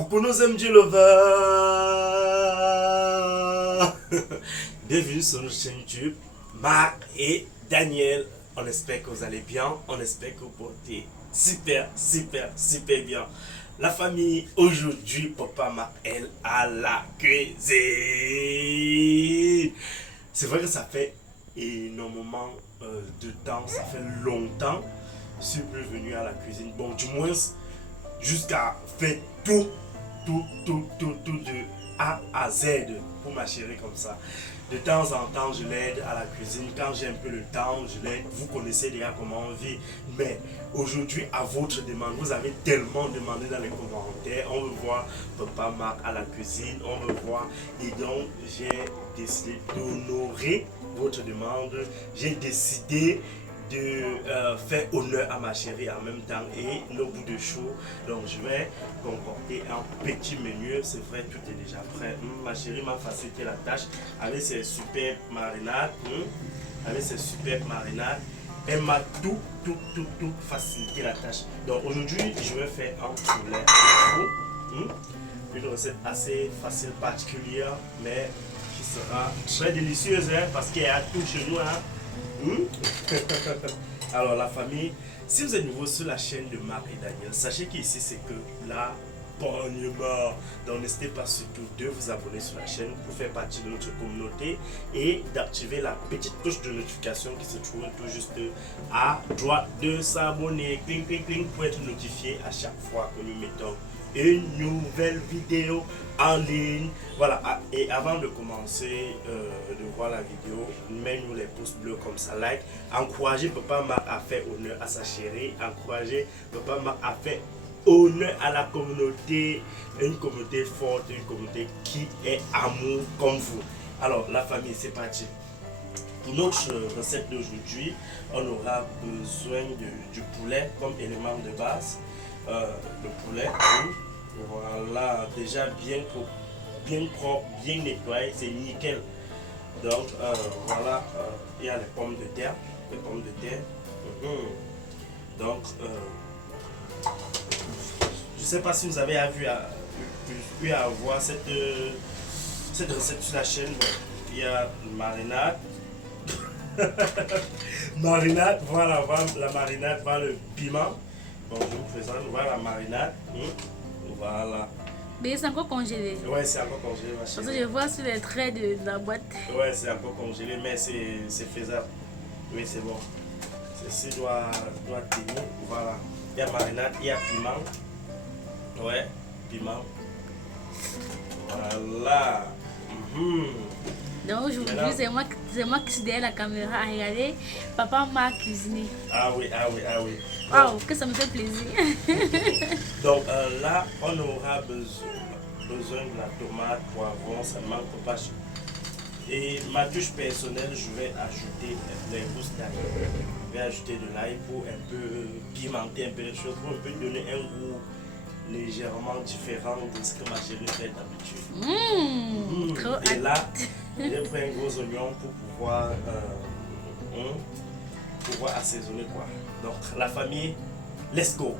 Coucou nos MJ lovers. Bienvenue sur notre chaîne YouTube, Marc et Daniel. On espère que vous allez bien, on espère que vous portez super bien. La famille, aujourd'hui, papa Marc, elle, à la cuisine. C'est vrai que ça fait énormément de temps, ça fait longtemps que je suis plus venu à la cuisine. Bon, du moins, jusqu'à faire tout de A à Z pour ma chérie comme ça. De temps en temps, je l'aide à la cuisine. Quand j'ai un peu le temps, je l'aide. Vous connaissez déjà comment on vit. Mais aujourd'hui, à votre demande, vous avez tellement demandé dans les commentaires. On veut voir papa Marc à la cuisine. On veut voir. Et donc, j'ai décidé d'honorer votre demande. J'ai décidé de faire honneur à ma chérie en même temps et le bout de chou. Donc je vais concocter un petit menu. C'est vrai, tout est déjà prêt. Ma chérie m'a facilité la tâche avec ses superbes marinades. Avec ses superbes marinades. Elle m'a tout facilité la tâche. Donc aujourd'hui, je vais faire un poulet au four. Une recette assez facile, particulière, mais qui sera très délicieuse parce qu'il y a tout chez nous. Alors la famille, si vous êtes nouveau sur la chaîne de Marc et Daniel, sachez qu'ici c'est que la bonne mort. Donc n'hésitez pas surtout de vous abonner sur la chaîne pour faire partie de notre communauté et d'activer la petite cloche de notification qui se trouve tout juste à droite de s'abonner. Cling pour être notifié à chaque fois que nous mettons une nouvelle vidéo en ligne. Voilà, et avant de commencer de voir la vidéo, mets-nous les pouces bleus comme ça, like. Encouragez papa Marc à faire honneur à sa chérie. Encouragez papa Marc à faire honneur à la communauté. Une communauté forte, une communauté qui est amour comme vous. Alors la famille, c'est parti. Pour notre recette d'aujourd'hui, on aura besoin du poulet comme élément de base. Le poulet, voilà, déjà bien propre, bien nettoyé, c'est nickel. Donc voilà, il y a les pommes de terre, Donc je ne sais pas si vous avez pu avoir cette recette sur la chaîne. Bon, il y a une marinade. Voilà, la marinade, voilà le piment. Bon, je vous présente, voilà la marinade. Voilà. Mais c'est encore congelé. Ouais, c'est encore congelé, ma chérie. Parce que je vois sur les traits de la boîte. Ouais, c'est encore congelé, mais c'est faisable. Oui, c'est bon. Ceci doit tenir. Voilà. Il y a marinade, il y a piment. Ouais, piment. Voilà. Donc aujourd'hui, c'est moi qui suis derrière la caméra à regarder papa m'a cuisiné. Ah oui. Waouh, que ça me fait plaisir. Donc là, on aura besoin de la tomate, poivron, ça ne manque pas. Et ma touche personnelle, je vais ajouter les gousses d'ail. Je vais ajouter de l'ail pour un peu pimenter un peu les choses, pour un peu donner un goût légèrement différent de ce que ma chérie fait d'habitude. Et là, j'ai pris un gros oignon pour pouvoir assaisonner quoi. Donc la famille, let's go.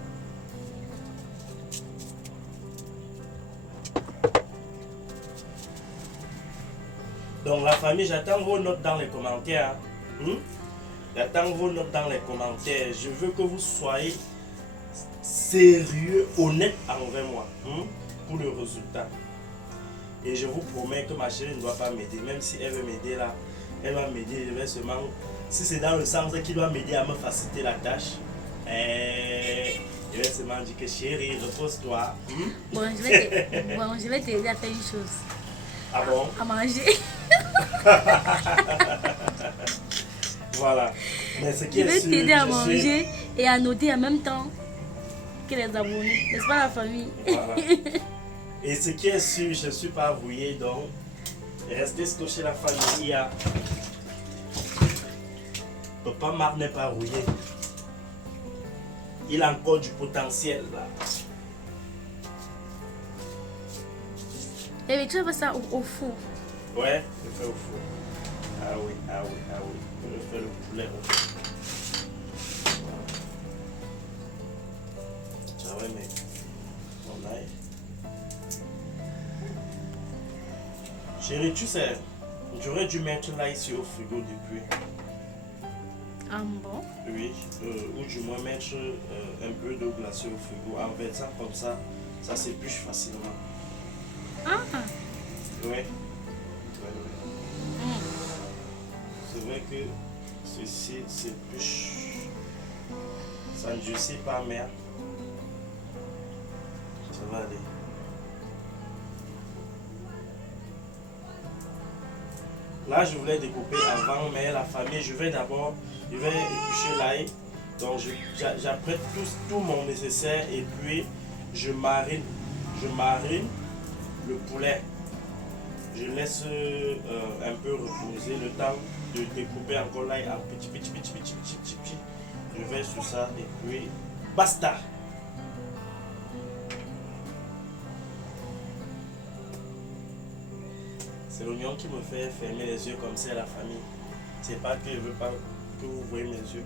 Donc la famille, j'attends vos notes dans les commentaires. J'attends vos notes dans les commentaires. Je veux que vous soyez sérieux, honnête envers moi pour le résultat. Et je vous promets que ma chérie ne doit pas m'aider. Même si elle veut m'aider là, elle va m'aider. Je vais seulement, si c'est dans le sens qu'il doit m'aider à me faciliter la tâche, je vais seulement dire que chérie, repose-toi. Bon, je vais t'aider à faire une chose. Ah bon? À manger. Voilà. Mais ce qui Je vais t'aider à manger et à noter en même temps que les abonnés. N'est-ce pas la famille? Voilà. Et ce qui est sûr, je ne suis pas rouillé, donc restez scotché la famille. Papa Marc n'est pas rouillé. Il a encore du potentiel là. Et tu vas ça au four. Ouais, je fais au four. Ah oui. Je fais le poulet au four. Ah ouais, mais on aille. Chérie, tu sais, j'aurais dû mettre là ici au frigo depuis. Ah bon? Oui, ou du moins mettre un peu d'eau glacée au frigo. En versant comme ça s'épluche facilement. Ah! Ouais. Mm. C'est vrai que ceci s'épluche. Ça ne durcit pas, mais ça va aller. Là, je voulais découper avant, mais la famille, je vais éplucher l'ail. Donc, j'apprête tout mon nécessaire et puis je marine le poulet. Je laisse un peu reposer le temps de découper encore l'ail en petit. Je vais sur ça et puis basta. C'est l'oignon qui me fait fermer les yeux comme ça à la famille. C'est pas que je veux pas que vous voyez mes yeux.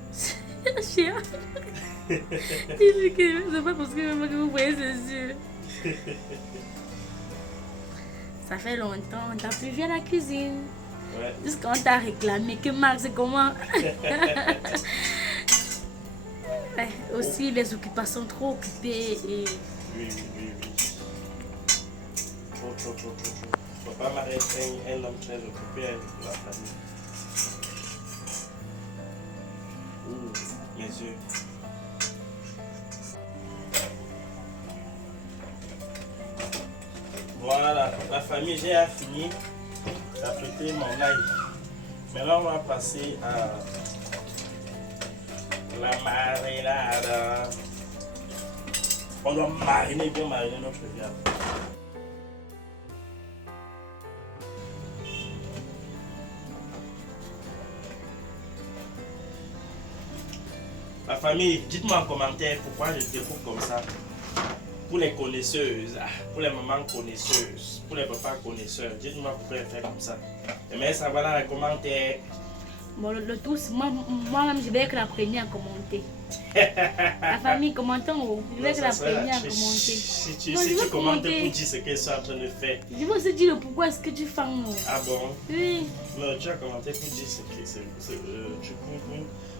Chien. Tu dis que c'est pas parce que je veux que vous voyez ses yeux. Ça fait longtemps, on t'a plus vu à la cuisine. Ouais. Jusqu'on t'a réclamé que Marc, c'est comment? Ouais, aussi, les occupations trop occupées et... Oui. Trop. Je ne peux pas m'arrêter un homme très occupé avec la famille. Ouh, mes yeux. Voilà, la famille, j'ai fini d'apprêter mon ail. Maintenant, on va passer à la marinade. On doit bien mariner notre viande. La famille, dites-moi en commentaire pourquoi je découpe comme ça. Pour les connaisseuses, pour les mamans connaisseuses, pour les papas connaisseurs, dites-moi pourquoi je fais comme ça. Mais ça va dans les commentaires. Bon, le tout, moi-même, je vais être la première à commenter. La famille, commentons, je vais être la première à commenter. Si tu commentes pour dire ce qu'ils sont en train de faire. Je veux aussi dire le pourquoi est-ce que tu fais. Ah bon? Oui. Non, tu as commenté pour dire ce que c'est.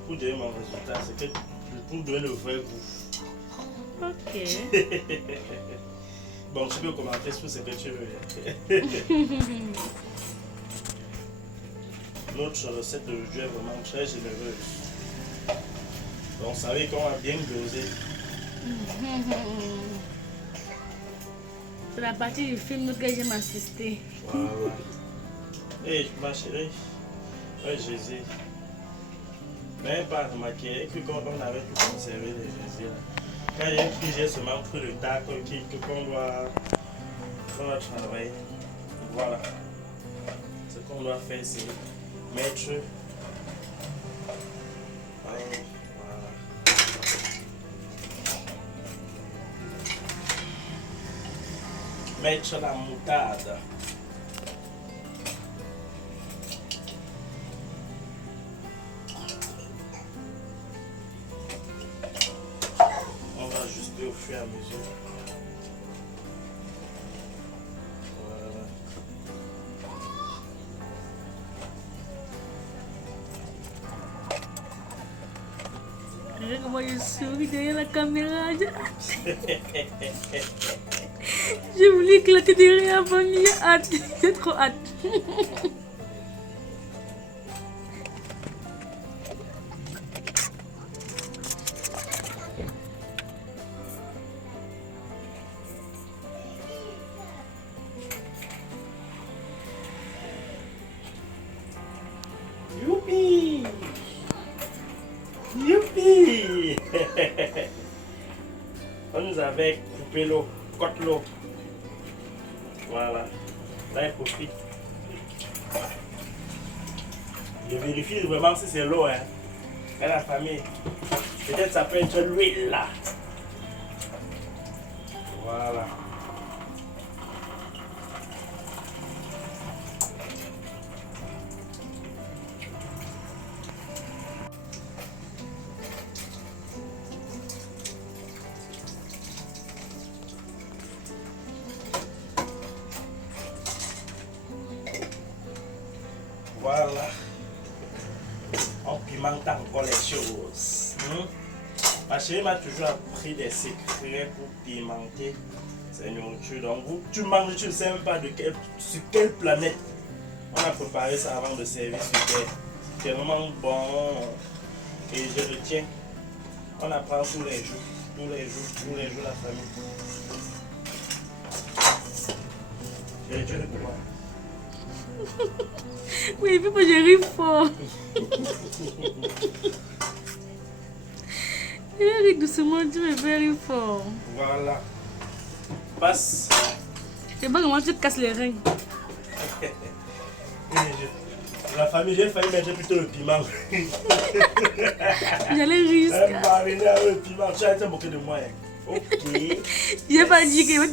Pour donner mon résultat, c'est que pour donner le vrai goût. Ok. Bon, tu peux commenter sur ce que tu veux. Notre recette d'aujourd'hui est vraiment très généreuse. Donc, vous savez qu'on va bien doser. C'est la partie du film que j'aime assister. Voilà. Hey, ma chérie. Ouais, Jésus. Même pas remarqué que quand on avait pu conserver les Jésus là. Quand j'ai seulement pris le tas qu'on doit travailler. Voilà. Ce qu'on doit faire, c'est mettre. Voilà. Mettre la moutarde. On va ajuster au fur et à mesure. Voilà. Regarde comment je souris derrière la caméra. Je voulais éclater derrière la famille. Hâte. J'ai trop hâte. Youpi! Youpi! On nous avait coupé l'eau, cote l'eau. Voilà. Là, il profite. Je vérifie vraiment si c'est l'eau, hein. Et la famille. Peut-être ça peut être l'huile là. Voilà. Voilà. On pimente encore les choses. Ma chérie m'a toujours appris des secrets pour pimenter ses nourritures. Donc, tu manges, tu ne sais même pas sur quelle planète on a préparé ça avant de servir sur terre. C'est vraiment bon. Et je retiens. On apprend tous les jours. Tous les jours la famille. Je retiens le pouvoir. Oui, puis moi je ris fort. Je ris doucement, tu me fais rire fort. Voilà. Passe. C'est pas comment tu te casses les reins. La famille, j'ai failli mettre plutôt le piment. J'allais rire jusqu'à... Mariner avec le piment, tu as été moqué de moi. Ok. J'ai pas dit que je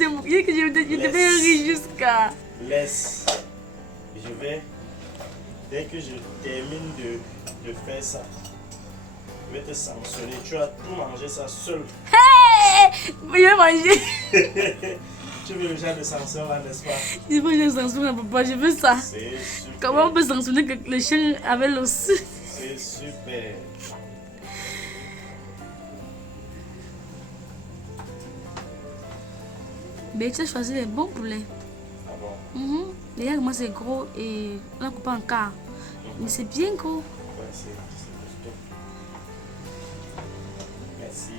devais rire jusqu'à... Laisse. Je vais, dès que je termine de faire ça, je vais te sanctionner. Tu vas tout manger ça seul. Hey! Je vais manger. Tu veux le genre de sanction là, n'est-ce pas? Je veux que je sanctionne papa, je veux ça. C'est super. Comment on peut sanctionner que le chien avait l'os? C'est super. Mais tu as choisi les bons poulets. Ah bon? Regarde, moi c'est gros et on a coupé en quart. Mais c'est bien gros. Ouais, c'est costaud. Merci.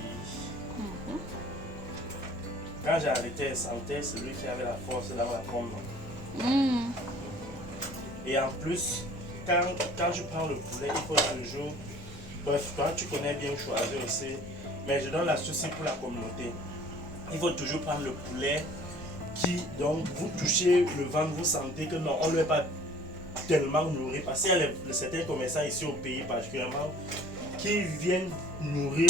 Quand j'ai arrêté, je sentais celui qui avait la force dans la pomme. Et en plus, quand je prends le poulet, il faut toujours... Bref, toi tu connais bien choisir aussi. Mais je donne l'astuce pour la communauté. Il faut toujours prendre le poulet qui, donc, vous touchez le ventre, vous sentez que non, on ne l'est pas tellement nourri. Parce qu'il y a certains commerçants ici au pays particulièrement qui viennent nourrir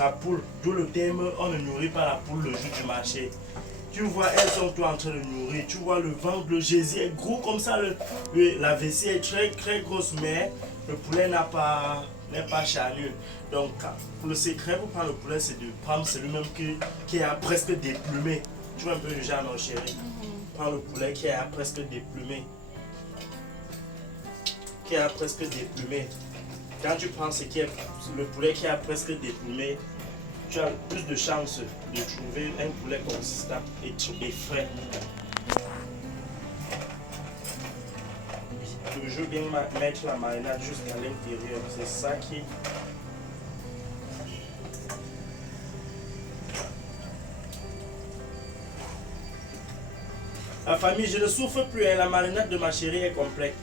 la poule. D'où le terme, on ne nourrit pas la poule le jour du marché. Tu vois, elles sont toutes en train de nourrir. Tu vois, le ventre, le gésier est gros comme ça. La vessie est très, très grosse, mais le poulet n'est pas charnu. Donc, le secret pour prendre le poulet, c'est de prendre celui-même qui est presque déplumé. Tu vois un peu le genre, non, chérie? Prends le poulet qui est presque déplumé. Quand tu prends le poulet qui est presque déplumé, tu as plus de chances de trouver un poulet consistant et frais. Toujours bien mettre la marinade jusqu'à l'intérieur, c'est ça qui... La famille, je ne souffre plus, la marinade de ma chérie est complète.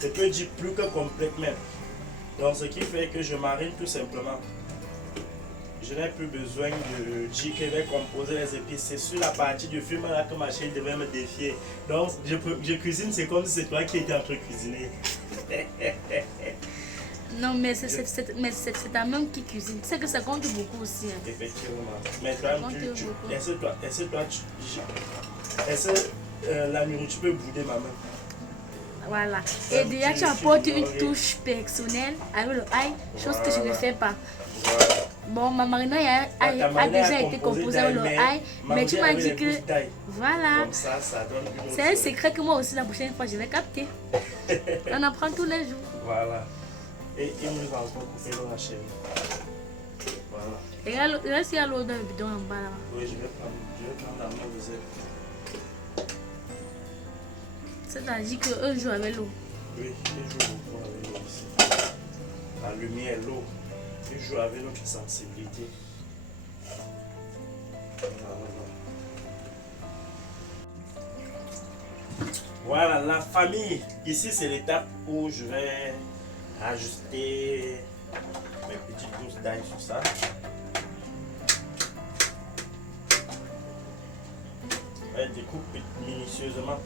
Je peux dire plus que complète même. Donc ce qui fait que je marine tout simplement. Je n'ai plus besoin de dire qu'elle va composer les épices. C'est sur la partie du film là que ma chérie devait me défier. Donc je cuisine, c'est comme si c'est toi qui étais en train de cuisiner. Non, mais c'est ta main qui cuisine. Tu sais que ça compte beaucoup aussi. Hein. Effectivement. Mais toi, essaie la nourriture peut bouder ma main. Voilà. Et déjà, tu apportes une touche personnelle avec le ail, chose que je ne fais pas. Voilà. Bon, ma marinade a déjà été composée avec le ail, mais tu m'as dit que... Voilà. Comme ça donne une autre... C'est un secret que moi aussi, la prochaine fois, je vais capter. On apprend tous les jours. Voilà. Et il nous va encore couper l'eau, la chérie. Voilà. Regarde s'il y a l'eau dans le bidon en bas là-bas. Oui, je vais prendre la main de zèle. C'est-à-dire qu'un jour avec l'eau. Oui, il joue beaucoup avec l'eau ici. La lumière, l'eau. Il joue avec notre sensibilité. Voilà, la famille. Ici, c'est l'étape où je vais ajuster mes petites gousses d'ail sur ça. Je découpe minutieusement.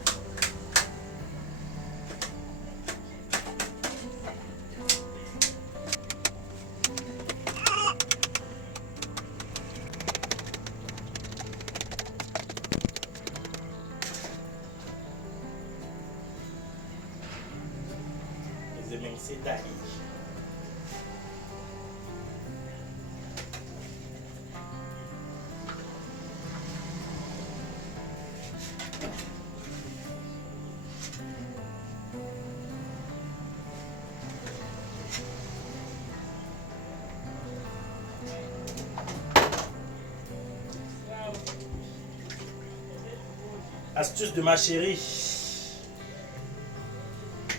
Les émincés d'ail. Astuce de ma chérie.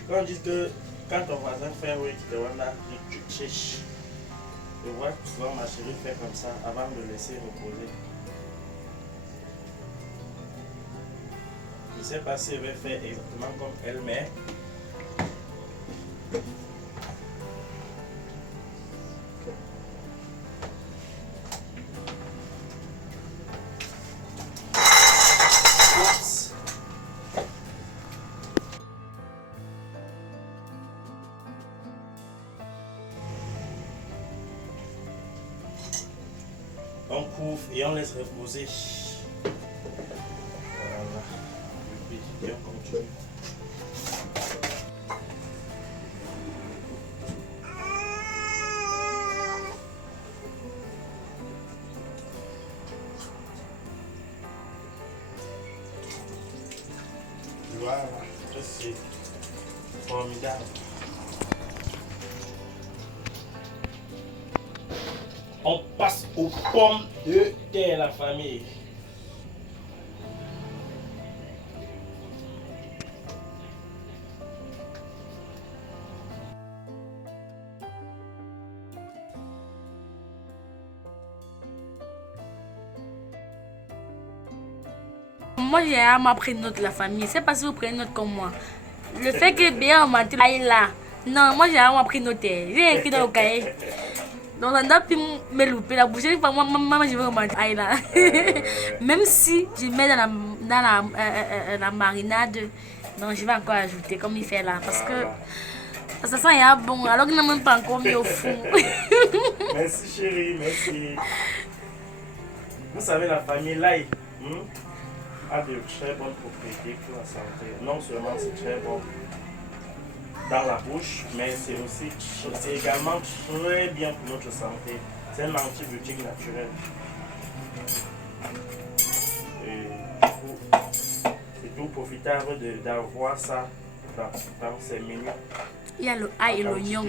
Quand on dit que quand ton voisin fait un oui qui te demande là, tu cherches. Je vois souvent ma chérie faire comme ça avant de le laisser reposer. Je ne sais pas si elle va faire exactement comme elle, mais oups. On couvre et on laisse reposer. Voilà. Et on continue. Voilà, ça c'est formidable. On passe aux pommes de terre, la famille. Moi, j'ai vraiment pris note de la famille. C'est pas si vous prenez note comme moi. Le fait que bien m'a dit aïe là. Non, moi j'ai vraiment pris note. J'ai écrit dans le cahier. Donc on a pu me louper la bouche. Maman, je vais mentir aïe là. Même si je mets dans la marinade, donc je vais encore ajouter comme il fait là. Parce que ça sent bon alors qu'il n'a même pas encore mis au fond. Merci chérie, merci. Vous savez, la famille l'ail a de très bonnes propriétés pour la santé. Non seulement c'est très bon dans la bouche, mais c'est également très bien pour notre santé. C'est un antibiotique naturel. Et du coup, c'est tout profitable d'avoir ça dans ces menus. Il y a le ail et l'oignon.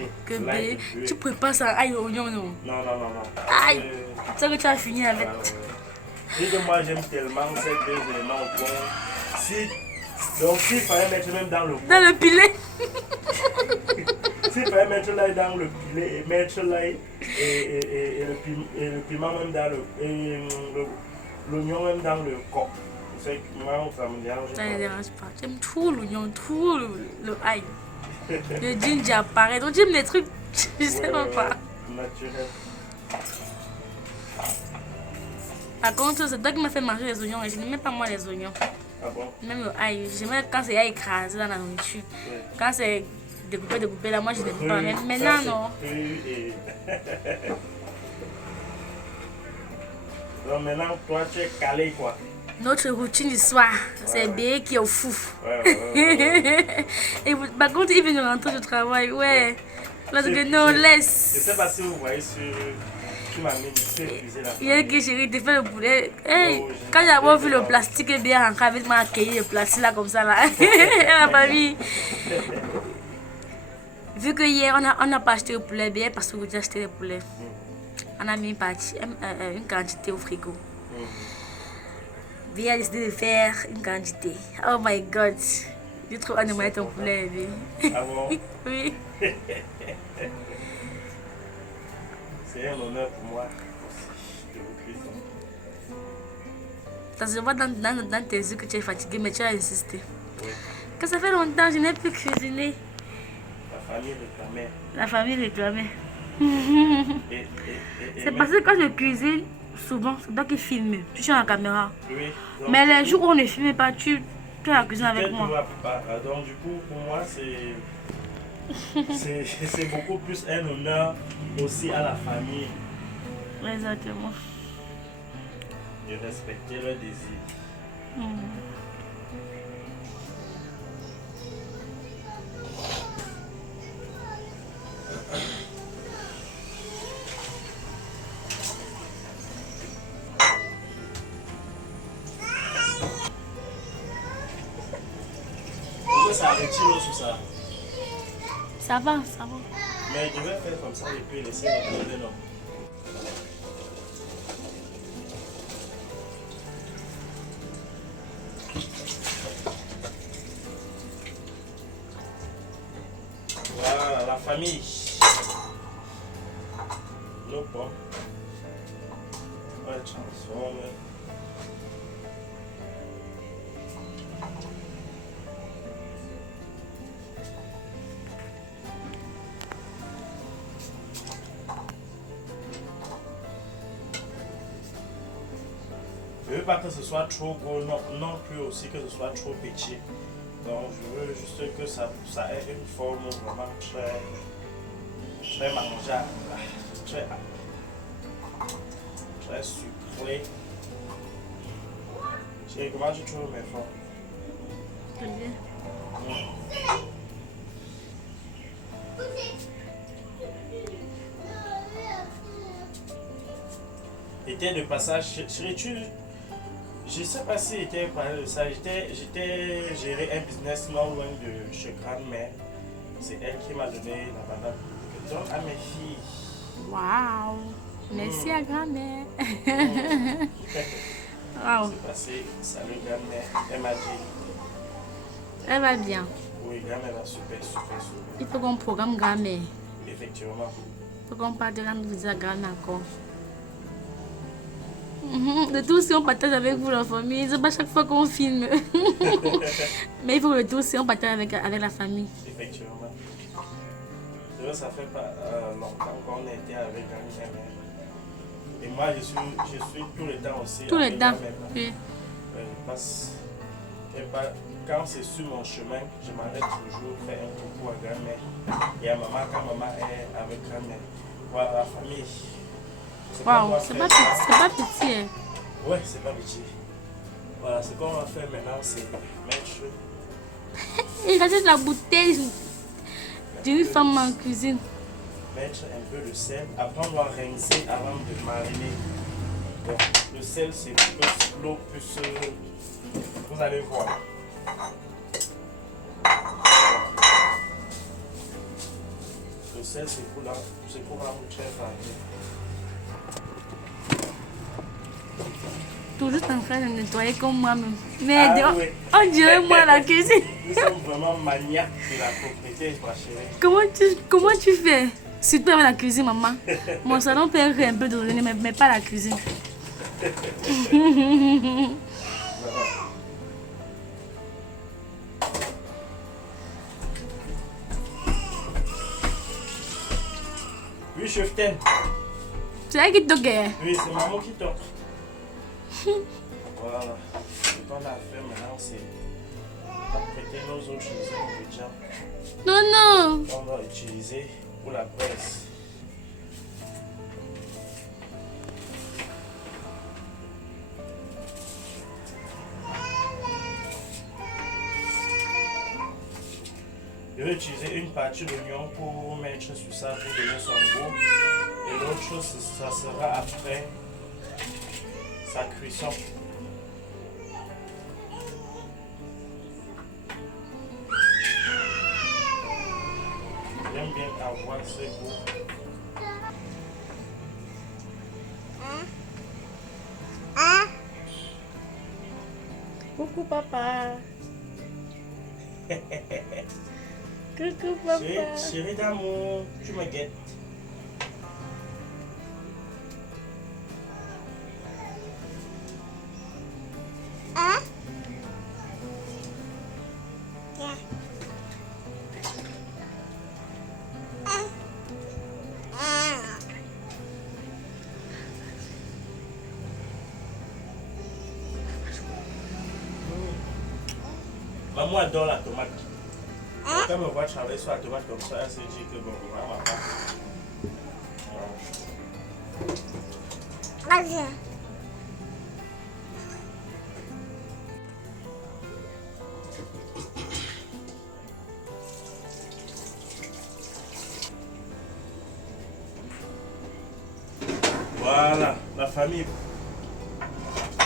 Tu prépares ça, ail et l'oignon, non? Non, non, non, non. Aïe! C'est ça que tu as fini avec. Et que moi j'aime tellement ces deux éléments au point. Donc s'il fallait mettre même dans le pot. Dans le pilet. S'il fallait mettre l'ail dans le pilet et mettre l'ail et le piment même dans l'oignon même dans le coq. C'est que moi ça me dérange pas. Ça ne dérange pas. J'aime tout l'oignon, tout le ail. Le ginger pareil. Donc j'aime les trucs, je sais même pas. Naturel. Par contre, c'est toi qui m'as fait manger les oignons et je n'aimais pas moi les oignons. Ah bon? Même le ail, j'aimais quand c'est écrasé dans la nourriture. Ouais. Quand c'est découpé là, moi je n'aime pas. Mais maintenant, non. Donc maintenant, toi tu es calé quoi? Notre routine du soir, c'est Bé qui est au fou. Ouais. Et par contre, il vient de rentrer du travail, ouais. Parce que non, laisse. Je sais pas si vous voyez sur ma mine, c'est épuisé là. Il y a que chérie, tu fais le poulet. Hey, quand j'ai vu le plastique et bien rentré avec m'a accueilli le plastique là comme ça là. La famille. Vu que hier on n'a pas acheté le poulet bien parce que vous avez acheté le poulet. On a mis une quantité au frigo. Bien a décidé de faire une quantité. Oh my god. Je trouve qu'on aimerait ton poulet. Ah bon? Oui. C'est un honneur pour moi aussi de vous cuisiner. Ça se voit dans tes yeux que tu es fatigué, mais tu as insisté. Oui. Que ça fait longtemps que je n'ai plus cuisiné. La famille réclamait. La famille réclamait. C'est Mais- parce que quand je cuisine, souvent, c'est toi qui filme. Tu tiens la caméra. Oui. Mais les jours où on ne filme pas, tu es à la cuisine avec moi. Donc du coup, pour moi, c'est beaucoup plus un honneur aussi à la famille Exactement. de respecter leurs désirs. Pourquoi ça retire l'eau sur ça? Ça va, ça va. Mais je vais faire comme ça et puis laisser reposer l'eau. famille. Nos pommes. On va les transformer. Je veux pas que ce soit trop gros, non plus aussi que ce soit trop petit. Donc je veux juste que ça ait une forme vraiment très mangeable, très sucré. Chérie, comment tu trouves mes formes? Très bien. Était de passage, chérie, je sais pas si était parlé de ça. J'étais géré un business non loin de chez grand-mère. C'est elle qui m'a donné la banane. Je donne à mes filles. Waouh. Merci à grand-mère. Waouh. C'est passé. Salut grand-mère. Elle m'a dit. Elle va bien. Oui, grand-mère va super. Il faut qu'on programme grand-mère. Effectivement. Il faut qu'on parte de rendre visite à grand-mère encore. Le tout si on partage avec vous la famille, c'est pas chaque fois qu'on filme. Mais il faut le tout si on partage avec la famille. Effectivement. C'est vrai, ça fait pas longtemps qu'on était avec grand-mère. Et moi, je suis tout le temps aussi. Tout le avec temps. grand-mère. Oui. Je passe. Quand c'est sur mon chemin, je m'arrête toujours faire un coucou à grand-mère. Et à maman, quand maman est avec grand-mère. Voilà la famille. Waouh, c'est pas petit. Hein. Ouais, c'est pas petit. Voilà, ce qu'on va faire maintenant, c'est mettre. Il reste la bouteille d'une femme en cuisine. Mettre un peu de sel. Après, on doit rincer avant de mariner. Donc, le sel, c'est plus l'eau, plus. Vous allez voir. Le sel, c'est pour rendre très farine. Tout juste en train de nettoyer comme moi-même. Mais Oui. on dirait moi la cuisine. Nous sommes vraiment maniaques de la propriété, ma chérie. Comment tu fais? Surtout avec la cuisine, maman. Mon salon peut être un peu donné, mais pas la cuisine. Oui, chef Ten. C'est elle qui te gagne. Oui, c'est maman qui toque. Voilà. Ce qu'on a fait maintenant, c'est apprêter nos autres ingrédients Non. qu'on va utiliser pour la braise. Je vais utiliser une partie d'oignon pour mettre sur ça pour donner son goût. Et l'autre, ça sera après sa cuisson. J'aime bien avoir ce goût. Coucou papa. Coucou papa. Chérie d'amour, tu me guettes. Maman adore la tomate. Quand elle me voit travailler sur la tomate comme ça, elle se dit que bon, maman va pas. Voilà, la famille.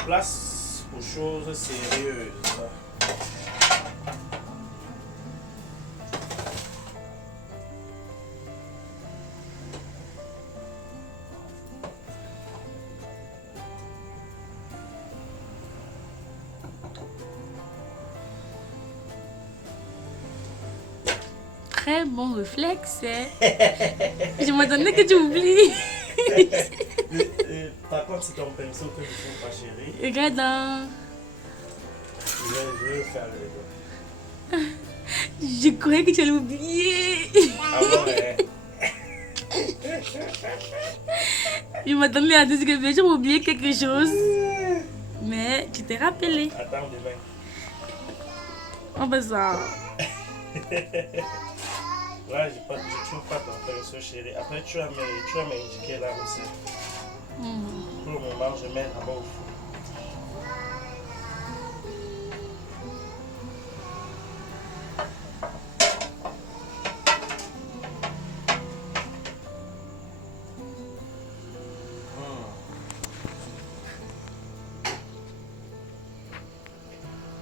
Place aux choses sérieuses. très bon réflexe. Je m'attendais que tu oublies. Par contre, c'est ton pinceau que je ne trouve pas, chérie. Regarde dans... Je vais faire les doigts. Je croyais que tu allais oublier. Ah ouais. Je m'attendais à dire que bien sûr oublié quelque chose. Mais tu t'es rappelé. Attends demain. On va ça. Là, je ne trouve pas ton pinceau, chérie. Après, tu vas m'indiquer là aussi. Pour le moment, je mets là-bas au fond.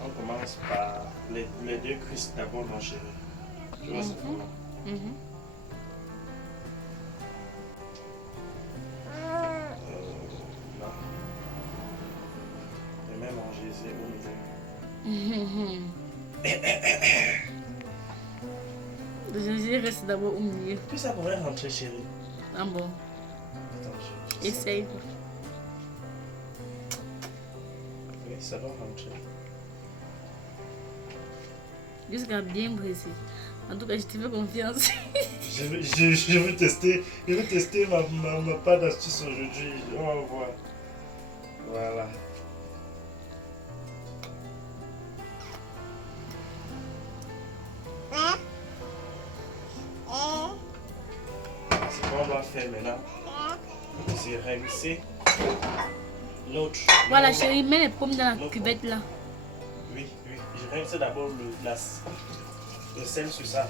On commence par les deux cuisses d'abord, mon chéri. Tu vois, c'est comment? Là. Et même en gésé au milieu. Le gingembre reste d'abord au milieu. Puis ça pourrait rentrer, chérie. Ah bon. Attends, Essaye. Oui, ça doit rentrer. Jusqu'à bien briser. En tout cas, je te fais confiance. Je veux tester ma pâte d'astuce aujourd'hui. On va voir. Voilà. Ce qu'on va faire maintenant, c'est rincer l'autre. Voilà, chérie, mets les pommes dans la cuvette là. Oui. Je rince d'abord le sel sur ça.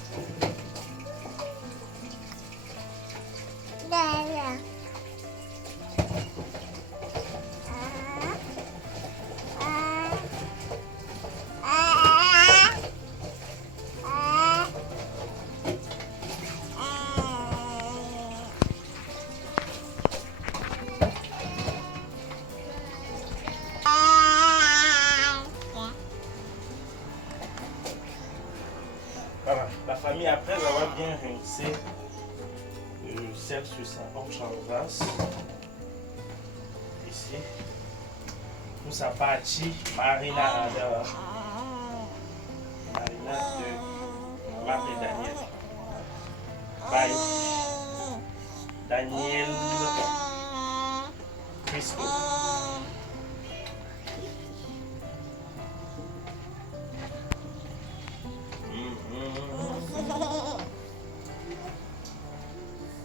Voilà, la famille, après avoir bien rincé le sel sur ça, on transverse ici pour sa partie marinade. Marinade de Marc et Daniel. Bye. Daniel Crisco.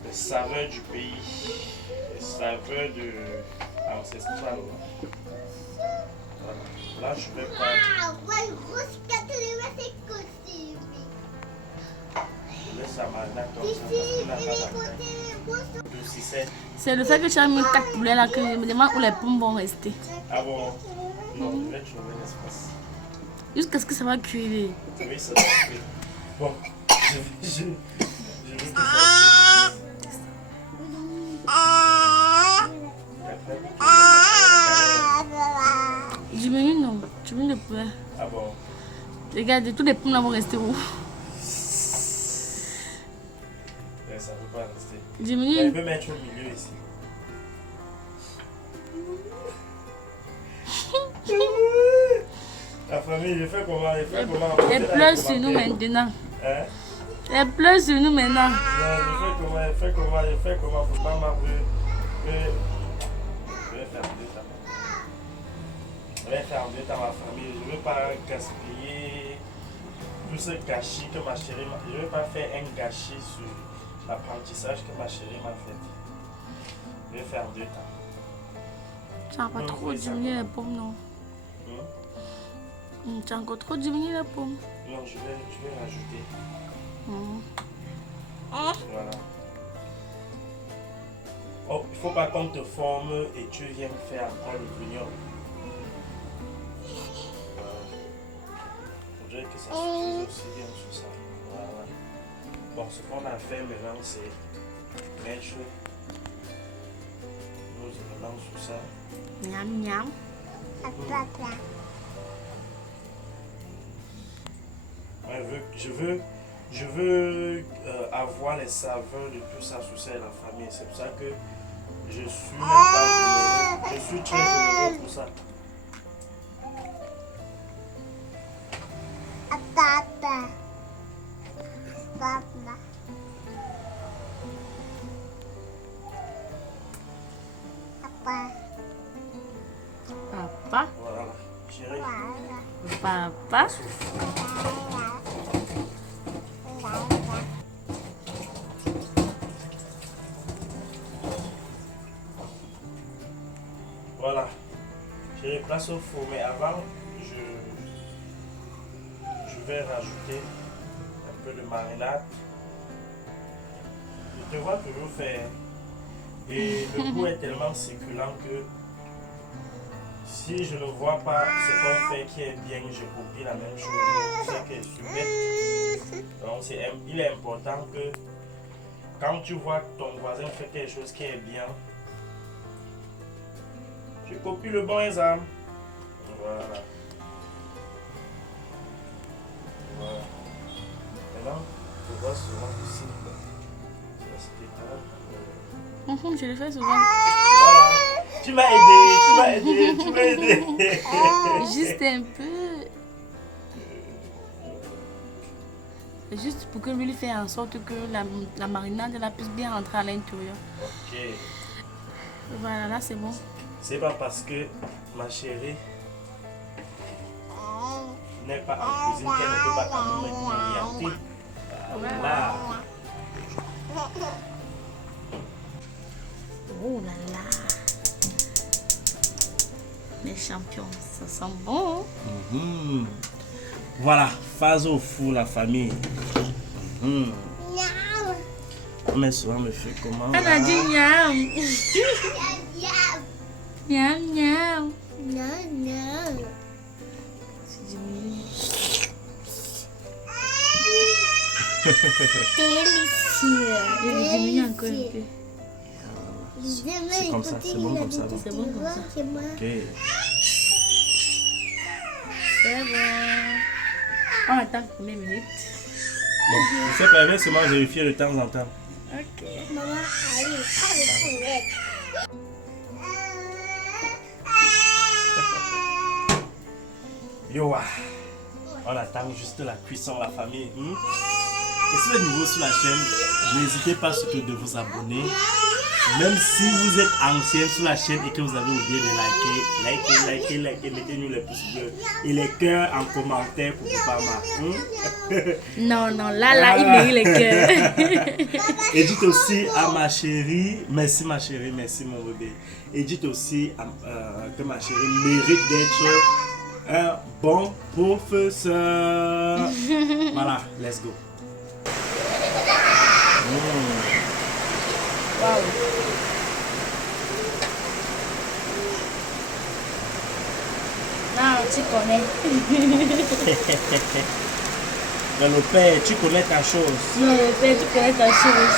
Les saveurs du pays, les saveurs de ancestrales. Voilà. Là, je vais prendre. Je laisse la marinade comme ça. C'est le fait que tu as mis 4 poulets là que je me demande où les pommes vont rester. Ah bon? Non, je vais trouver l'espace. Jusqu'à ce que ça va cuire. Oui, ça va cuire. Bon, je veux que ça cuise. Et après, Diminue non, diminue le poulet. ah bon? Regarde, tous les pommes là vont rester où? Ça ne peut pas rester. Diminue. On peut mettre au milieu ici. La famille, je fais comment? Elle pleure sur nous maintenant. Hein? Elle pleure sur nous maintenant. Non, je fais comment? Faut pas m'appeler. Je vais faire deux temps. Je vais faire deux temps ma famille. Je ne veux pas gaspiller tout ce gâchis que ma chérie m'a. Je ne veux pas faire un gâchis sur l'apprentissage que ma chérie m'a fait. Je vais faire deux temps. Tu as pas trop diminué les pommes, non? Tu as encore trop diminué les pommes. Non, je vais rajouter. Voilà. Oh, il ne faut pas qu'on te forme et tu viennes faire encore le grignon. Il faudrait que ça se cuise aussi bien sur ça. Voilà. Bon, ce qu'on a fait maintenant, c'est mettre nos éléments sur ça. Miam miam. Je veux Je veux avoir les saveurs de tout ça sous la famille. C'est pour ça que je suis même pas généreux. Je suis très généreux pour ça. Papa. Papa. Papa. Papa. Voilà. Chérie. Papa. Voilà. Chérie, place au four. Mais avant, je vais rajouter un peu de marinade. Je te vois toujours faire. Et le goût est tellement succulent que si je ne vois pas ce qu'on fait qui est bien, je copie la même chose. C'est que je suis. Donc il est important que quand tu vois que ton voisin fait quelque chose qui est bien, tu copies le bon exemple. Voilà. Voilà. Maintenant, tu vois souvent ici. Je le fais souvent. Voilà. Tu m'as aidé. Juste un peu. Juste pour que lui fasse en sorte que la marinade elle puisse bien rentrer à l'intérieur. Ok. Voilà, là c'est bon. C'est pas parce que ma chérie n'est pas en cuisine qu'elle ne peut pas quand même m'orienter. Voilà. Oh là là. Les champions, ça sent bon. Voilà, phase au four la famille. Mais souvent me fait comment? On a dit miam. Miam, miam. C'est du mignon. Délicieux. Il y a du mignon encore un peu. C'est comme ça, c'est bon comme ça. C'est bon comme ça. Ok. C'est bon. On attend combien de minutes? Bon, je sais pas, mais seulement vérifier de temps en temps. Ok. Maman, allez, allez. Yo, on attend juste la cuisson, la famille. Et si vous êtes nouveau sur la chaîne, n'hésitez pas surtout de vous abonner. Même si vous êtes ancien sur la chaîne et que vous avez oublié de liker, mettez-nous les pouces bleus et les cœurs en commentaire pour Papa. Non, là, il mérite les cœurs. Et dites aussi à ma chérie, merci ma chérie, merci mon bébé. Et dites aussi que ma chérie mérite d'être un bon professeur. Voilà, let's go. Wow. Non, tu connais. Mais le père, tu connais ta chose. Non, le père, tu connais ta chose.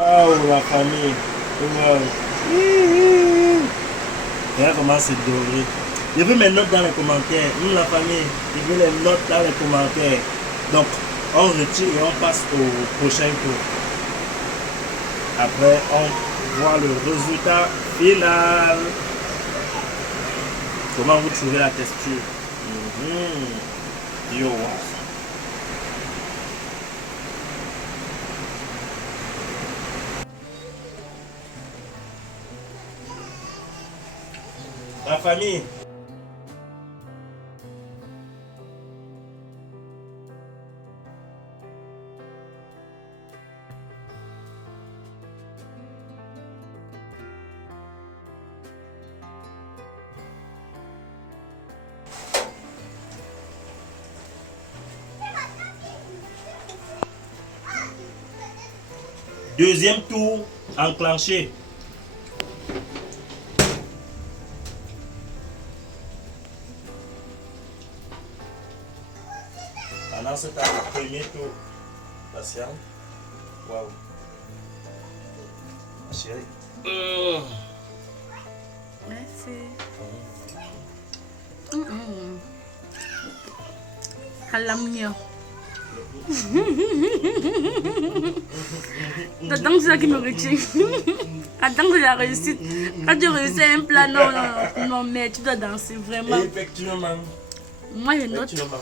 Wow, la famille. Wow. Regarde comment c'est doré. Je veux mes notes dans les commentaires. Nous, la famille, je veux les notes dans les commentaires. Donc, on retire et on passe au prochain tour. Après, on voit le résultat final. Comment vous trouvez la texture? Yo, wow. La famille. Deuxième tour enclenché. Pendant ce temps, le premier tour. Patience. Waouh. Ma chérie. Merci. Calamia. T'attends que c'est ça qui me retient. Attends que j'ai réussi. Quand tu réussis un plat, non, mais tu dois danser vraiment. Effectivement. Moi, je note. Effectivement.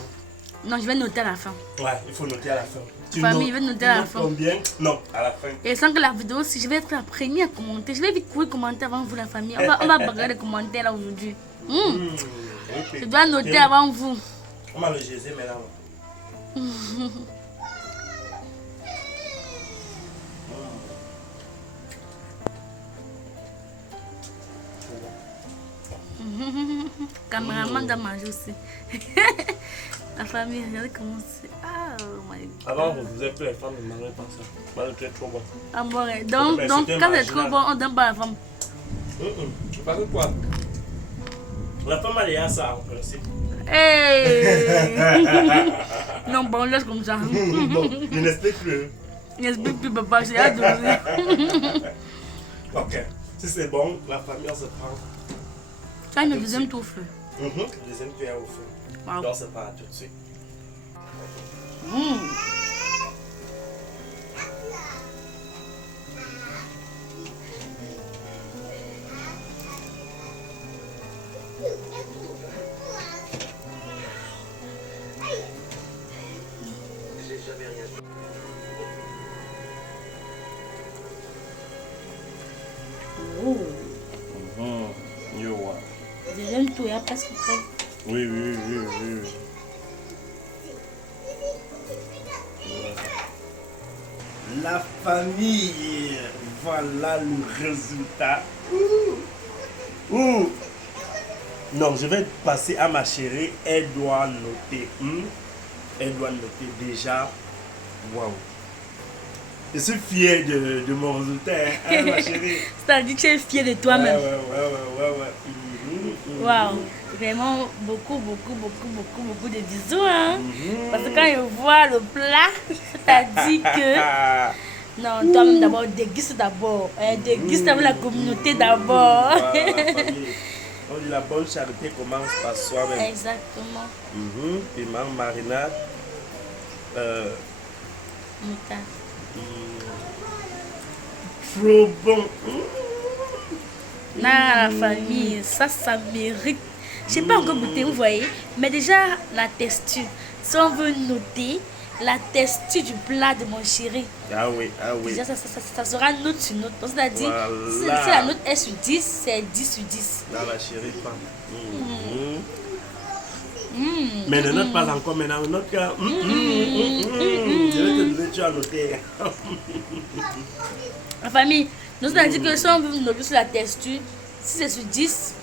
Non, je vais noter à la fin. Ouais, il faut noter à la fin. Famille, je vais noter à la fin. Combien? Non, à la fin. Et sans que la vidéo, si je vais être la première à commenter, je vais vite courir commenter avant vous, la famille. On va regarder les commentaires là aujourd'hui. Je dois noter avant vous. On va le géser maintenant. Caméraman doit manger aussi. La famille, regardez comment c'est. Ah, oh my God. Avant, vous faisiez que les femmes ne mangeaient pas ça. Maintenant, c'est trop bon. Ah bon, ouais. Donc quand c'est trop bon, on donne pas à la femme. Parce que quoi? La femme, elle est à ça en principe. Hey! Non, bon, laisse comme ça. Bon, je n'explique plus. Je n'explique plus, papa, j'ai hâte de vous. Ok. Si c'est bon, la famille, on se prend. Tu as le deuxième tour feu. Le deuxième cuillère au feu. Wow. Donc, c'est pas tout de suite. Yo, wow. Deuxième tour, il y a presque prêt. Oui. La famille, voilà le résultat. Non, je vais passer à ma chérie. Elle doit noter. Elle doit noter déjà. Waouh. Je suis fier de mon résultat, hein, ma chérie. C'est-à-dire que tu es fier de toi-même. Ouais. Waouh. Vraiment beaucoup de bisous. Hein? Parce que quand je vois le plat, c'est-à-dire que... Non, toi-même d'abord, déguste d'abord. Déguste avec la communauté d'abord. On dit la bonne charité commence par soi-même. Exactement. Piment, marinade. Moutarde. Trop bon. Non, la famille, ça mérite. Je sais pas encore goûter, vous voyez. Mais déjà, la texture. Si on veut noter la texture du plat de mon chéri. Ah oui. Déjà, ça sera note sur note. Donc, c'est-à-dire, Voilà. si la note est sur 10, c'est 10 sur 10. Dans la chérie femme. Mais ne note pas encore maintenant. Note que... Je vais te donner, tu as noté. La famille, donc c'est-à-dire que si on veut noter sur la texture, si c'est sur 10,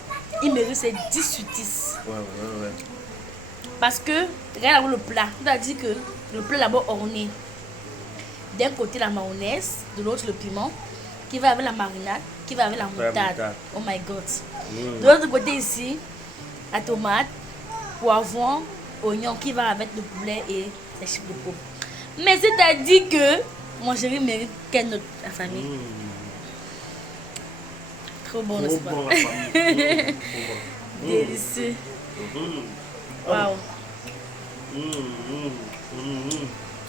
il mérite c'est 10 sur 10. Ouais. Parce que, regarde le plat. C'est-à-dire que le plat d'abord orné. D'un côté la mayonnaise, de l'autre le piment, qui va avec la marinade, qui va avec la moutarde. Oh my God. De l'autre côté ici, la tomate, poivron, oignon qui va avec le poulet et les chips de pomme. Mais c'est-à-dire que mon chéri mérite quelle note, la famille? Trop bon, Trop n'est-ce pas? bon, la famille. Trop bon. Délicieux. Mm. Waouh.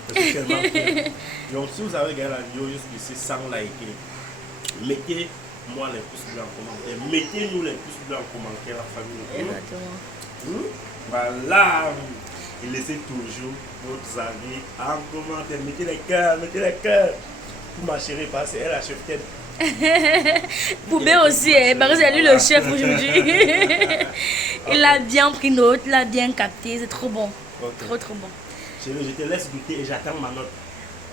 Je suis tellement fier. Donc, si vous avez regardé la vidéo jusqu'ici sans liker, mettez-moi les pouces bleus en commentaire. Mettez-nous les pouces bleus en commentaire, la famille. Exactement. Voilà. Et laissez toujours vos avis en commentaire. Mettez les cœurs, mettez les cœurs. Pour ma chérie, parce qu'elle a chef tête. Poubé aussi, parce que c'est lui le chef aujourd'hui. Il a bien pris note, il a bien capté, c'est trop bon. Ok. Trop bon. Chérie, je te laisse goûter et j'attends ma note.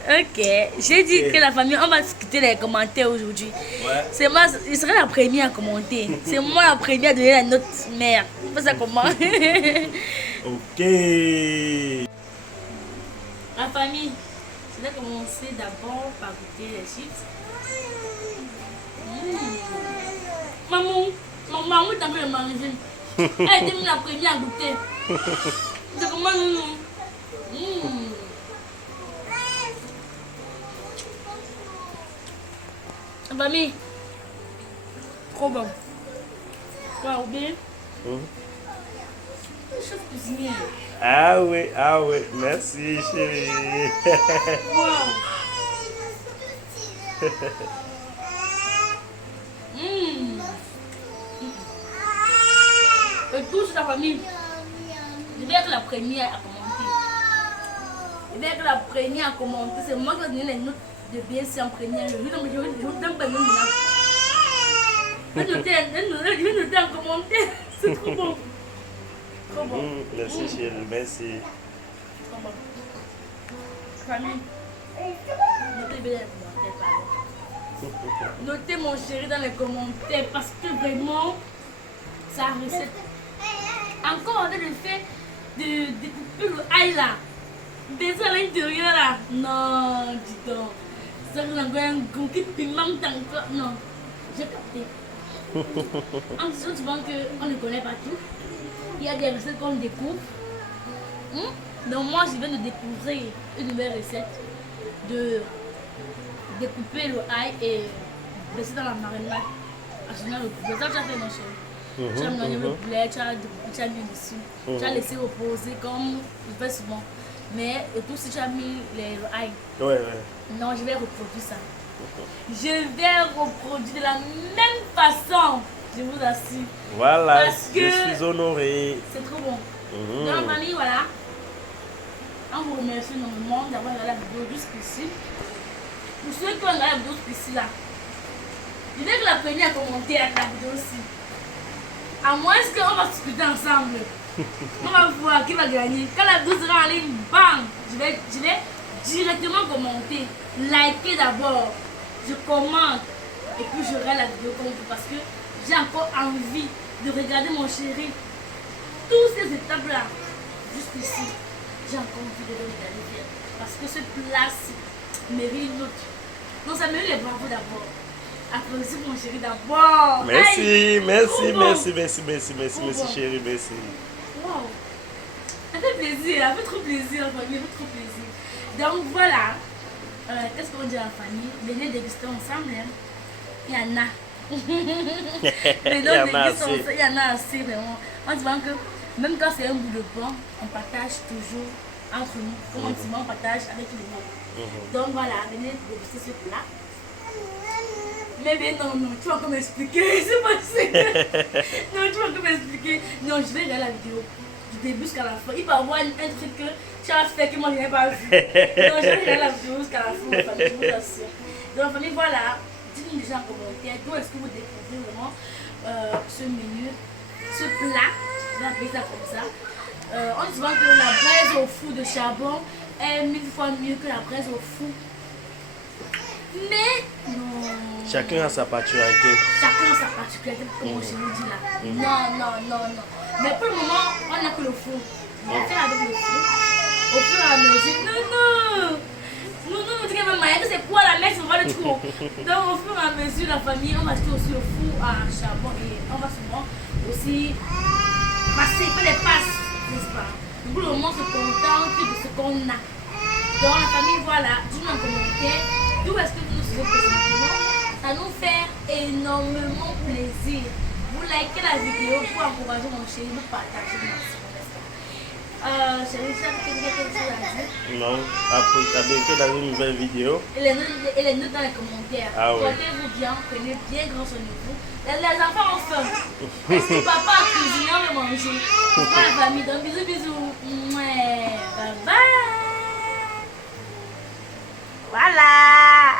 Ok, j'ai dit que la famille, on va discuter les commentaires aujourd'hui. Ouais. C'est moi, je serai la première à commenter. C'est moi la première à donner la note mère. C'est pas ça comment. Ok. La famille, je vais commencer d'abord par goûter les chips. Maman, t'as vu le manger. Elle était la première à goûter. C'est comment nous. La famille, trop bon. Waouh, bien. Chef cuisinier. Ah oui, merci chérie. Waouh. Et toute la famille, je vais être la première à commenter. Je vais être la première à commenter. C'est moi qui vais donner les notes de bien si en première. Je vais donner pas même là. Je vais noter en commentaire. C'est trop bon. Trop bon. Merci chérie, merci. Trop bon. Famille, notez bien les commentaires, pardon. Notez mon chéri dans les commentaires parce que vraiment, sa recette. Encore le fait de découper le ail là, baisser à l'intérieur là. Non, dis donc. Ça vous envoie un goût qui pimente encore. Non, j'ai capté. En disant souvent qu'on ne connaît pas tout. Il y a des recettes qu'on découvre. Donc moi, je viens de découvrir une nouvelle recette de découper le ail et baisser dans la marinade. Assaisonner le poulet. Ça, tu as fait mon chéri. Tu as mélangé le poulet, tu as mis dessus. Tu as laissé reposer comme je fais souvent. Mais et tout, si tu as mis le ail. Ouais. Non, je vais reproduire ça. Je vais reproduire de la même façon. Je vous assure. Voilà, Parce je que suis honoré. c'est trop bon. Donc, famille, voilà. On vous remercie énormément d'avoir regardé la vidéo jusqu'ici. Pour ceux qui ont regardé la vidéo jusqu'ici là, je vais être la première à commenter la vidéo aussi. À moins qu'on va discuter ensemble. On va voir qui va gagner. Quand la vidéo sera en ligne, bam, je vais directement commenter. Liker d'abord. Je commente. Et puis je regarde la vidéo comme vous parce que j'ai encore envie de regarder mon chéri. Toutes ces étapes-là, jusqu'ici, j'ai encore envie de le regarder. Parce que ce plat-ci mérite une autre. Non, ça mérite les bravos d'abord. Applaudissez mon chéri d'abord. Merci, Aïe, merci, trop bon. merci chérie, merci. Wow. Ça fait plaisir, ça fait trop plaisir, la famille, ça fait trop plaisir. Donc voilà, qu'est-ce qu'on dit à la famille? Venez déguster ensemble. Hein. Il y en a. Il y en a assez. Il y en a assez vraiment. On dit que même quand c'est un bout de pain, on partage toujours entre nous. Comme on dit, on partage avec tout le monde. Donc voilà, venez déguster ce plat. Mais non, tu vas encore m'expliquer. C'est pas ça. Non, tu vas encore m'expliquer. Non, je vais regarder la vidéo du début jusqu'à la fin. Il va y avoir un truc que tu as fait que moi je n'ai pas vu. Donc je vais regarder la vidéo jusqu'à la fin, famille, je vous assure. Donc famille, voilà. Dites-nous déjà en commentaire d'où est-ce que vous découvrez vraiment ce menu, ce plat. Je vais appeler ça comme ça. On dit souvent que la braise au four de charbon est 1000 fois mieux que la braise au four. Mais non. Chacun a sa particularité. Chacun a sa particularité, comme je vous dis là. Non. Mais pour le moment, on n'a que le four. On va faire avec le four. Au fur et à mesure. Non, tu vas me c'est quoi la messe, on va le trou. Donc au fur et à mesure, la famille, on va acheter aussi le four à charbon et on va souvent aussi passer, faire des passes, n'est-ce pas? Pour le moment, on se contente de ce qu'on a. Donc la famille, voilà, dis-nous en commentaire d'où est-ce que vous nous suivez précisément. Ça nous fait énormément plaisir. Vous likez la vidéo pour encourager mon chéri, vous partagez ma chérie, ça fait quelque chose à dire. Non, à bientôt dans une nouvelle vidéo. Et les notes dans les commentaires. Ah ouais. Portez-vous bien, prenez bien grand soin de vous. Les enfants ont faim. Si papa a cuisiné, on va manger. Pour la famille, donc bisous, bisous. Ouais, bye bye. Voilà.